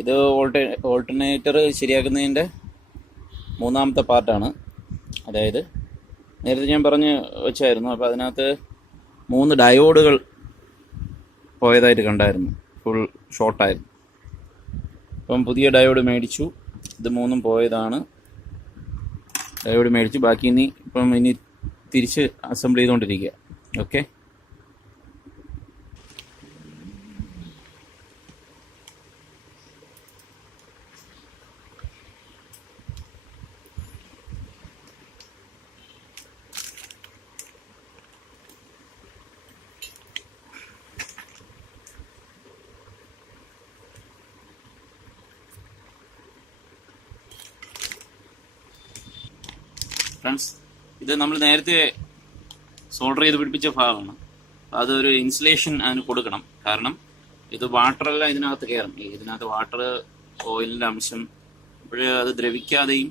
ഇത് ഓൾട്ടർനേറ്റർ ശരിയാക്കുന്നതിൻ്റെ മൂന്നാമത്തെ പാർട്ടാണ്. അതായത് നേരത്തെ ഞാൻ പറഞ്ഞ് വെച്ചായിരുന്നു, അപ്പോൾ അതിനകത്ത് 3 ഡയോഡുകൾ പോയതായിട്ട് കണ്ടായിരുന്നു, ഫുൾ ഷോർട്ടായിരുന്നു. അപ്പം പുതിയ ഡയോഡ് മേടിച്ചു. ഇത് 3 പോയതാണ്. ഡയോഡ് മേടിച്ചു, ബാക്കി ഇനി തിരിച്ച് അസംബിൾ ചെയ്തുകൊണ്ടിരിക്കുക. ഓക്കെ, ഫ്രണ്ട്സ്, ഇത് നമ്മൾ നേരത്തെ സോൾഡർ ചെയ്ത് പിടിപ്പിച്ച ഭാഗമാണ്. അതൊരു ഇൻസുലേഷൻ അതിന് കൊടുക്കണം. കാരണം ഇത് വാട്ടറെല്ലാം ഇതിനകത്ത് കയറും. ഇതിനകത്ത് വാട്ടർ, ഓയിലിൻ്റെ അംശം, അപ്പോഴേ അത് ദ്രവിക്കാതെയും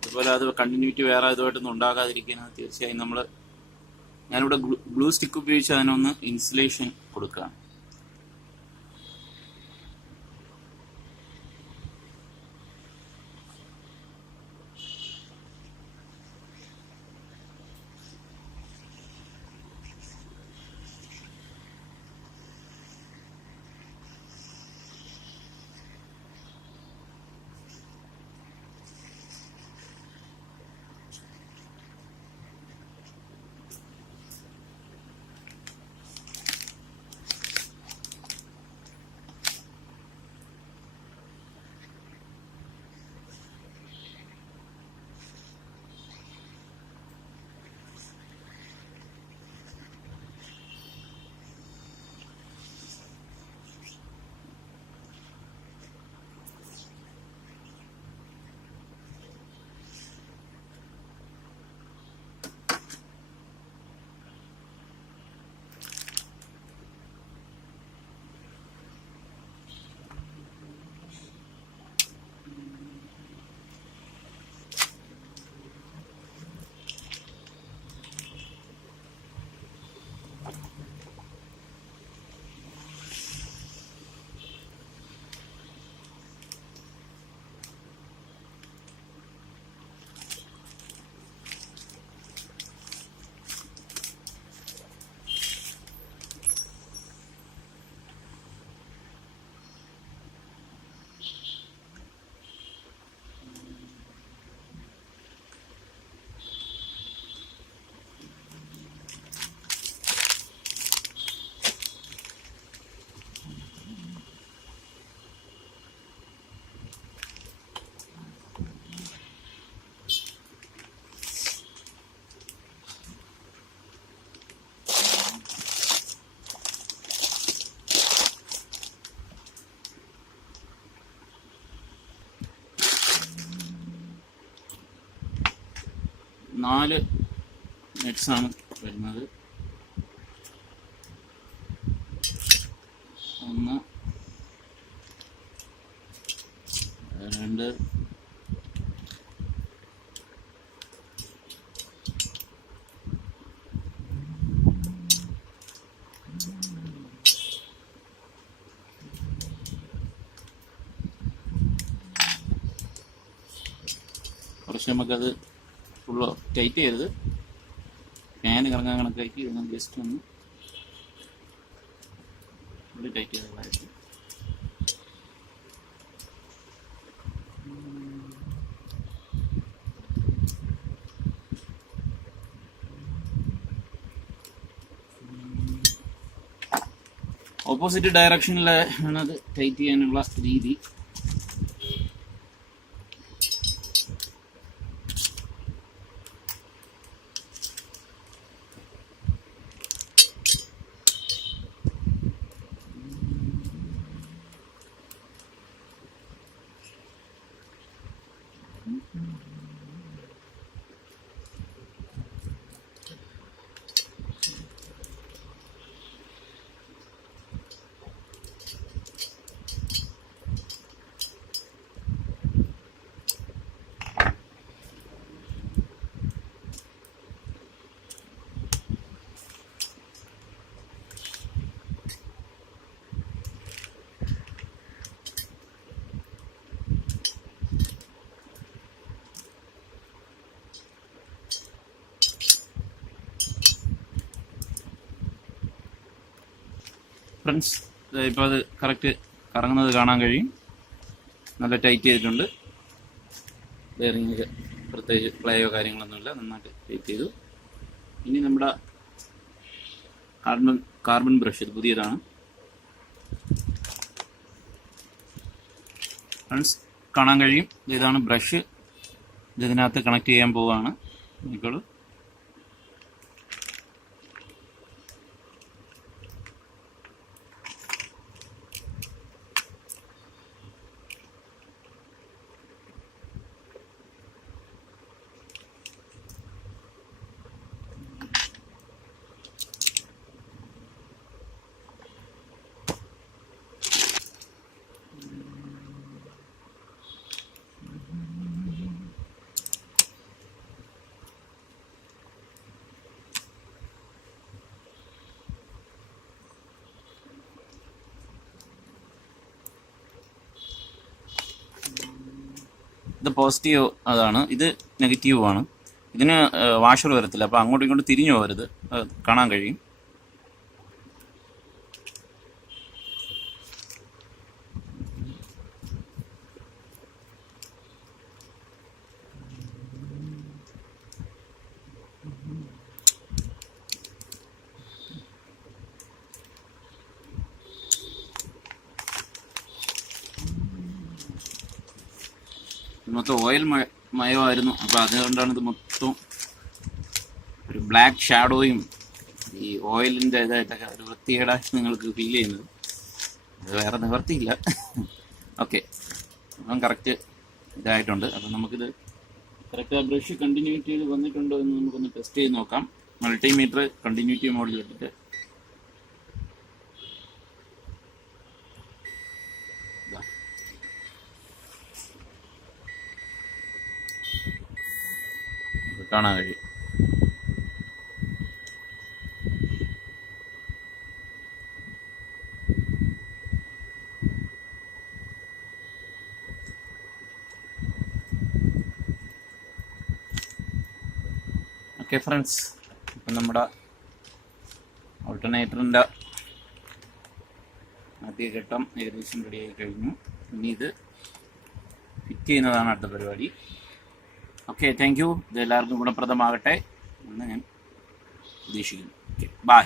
അതുപോലെ അത് കണ്ടിന്യൂറ്റി വേറെ ഇതുമായിട്ടൊന്നും ഉണ്ടാകാതിരിക്കുന്നത് തീർച്ചയായും ഞാനിവിടെ ഗ്ലൂ സ്റ്റിക്ക് ഉപയോഗിച്ച് അതിനൊന്ന് ഇൻസുലേഷൻ കൊടുക്കുകയാണ്. നാല് നെറ്റ്സാണ് വരുന്നത്. 1, 2, 3 നമുക്കത് ഫുള്ള് ടൈറ്റ് ചെയ്യരുത്, ഫാന് കറങ്ങാൻ കണക്കായിട്ട് ഇരുന്ന് ജസ്റ്റ് ഒന്ന് ഫുള്ള് ടൈറ്റ് ചെയ്തതായിട്ട്. ഓപ്പോസിറ്റ് ഡയറക്ഷനിലാണ് അത് ടൈറ്റ് ചെയ്യാനുള്ള രീതി. ഫ്രണ്ട്സ്, ഇപ്പോൾ അത് കറക്റ്റ് കറങ്ങുന്നത് കാണാൻ കഴിയും. നല്ല ടൈറ്റ് ചെയ്തിട്ടുണ്ട്. ബെയറിംഗ് പ്രത്യേകിച്ച് പ്ലേയോ കാര്യങ്ങളൊന്നുമില്ല, നന്നായിട്ട് ടൈറ്റ് ചെയ്തു. ഇനി നമ്മുടെ കാർബൺ ബ്രഷ്, ഇത് പുതിയതാണ് ഫ്രണ്ട്സ്, കാണാൻ കഴിയും. ഇതാണ് ബ്രഷ്. ഇതിനകത്ത് കണക്ട് ചെയ്യാൻ പോവുകയാണ്. ഇപ്പോൾ ഇത് പോസിറ്റീവ്, അതാണ്. ഇത് നെഗറ്റീവ് ആണ്. ഇതിന് വാഷർ വരത്തില്ല, അപ്പോൾ അങ്ങോട്ടും ഇങ്ങോട്ടും തിരിഞ്ഞു പോകരുത്. കാണാൻ കഴിയും. മൊത്തം ഓയിൽ മയമായിരുന്നു, അപ്പോൾ അതുകൊണ്ടാണ് ഇത് മൊത്തം ഒരു ബ്ലാക്ക് ഷാഡോയും ഈ ഓയിലിൻ്റെ ഇതായിട്ടൊക്കെ ഒരു വൃത്തികേടായി നിങ്ങൾക്ക് ഫീൽ ചെയ്യുന്നത്. അത് വേറെ നിവർത്തിയില്ല. ഓക്കെ, അപ്പം കറക്റ്റ് ഇതായിട്ടുണ്ട്. അപ്പം നമുക്കിത് കറക്റ്റ് ആ ബ്രഷ് കണ്ടിന്യൂറ്റി ചെയ്ത് വന്നിട്ടുണ്ടോ എന്ന് നമുക്കൊന്ന് ടെസ്റ്റ് ചെയ്ത് നോക്കാം. മൾട്ടിമീറ്റർ കണ്ടിന്യൂറ്റി മോഡിൽ ഇട്ടിട്ട് കാണാൻ കഴിയും. ഓക്കെ ഫ്രണ്ട്സ്, ഇപ്പം നമ്മുടെ ഓൾട്ടർനേറ്ററിൻ്റെ ആദ്യ ഘട്ടം ഏകദേശം റെഡിയായി കഴിഞ്ഞു. ഇനി ഇത് ഫിറ്റ് ചെയ്യുന്നതാണ് അടുത്ത പരിപാടി. Okay, thank you. ഇത് എല്ലാവർക്കും ഗുണപ്രദമാകട്ടെ എന്ന് ഞാൻ പ്രതീക്ഷിക്കുന്നു. Okay, by.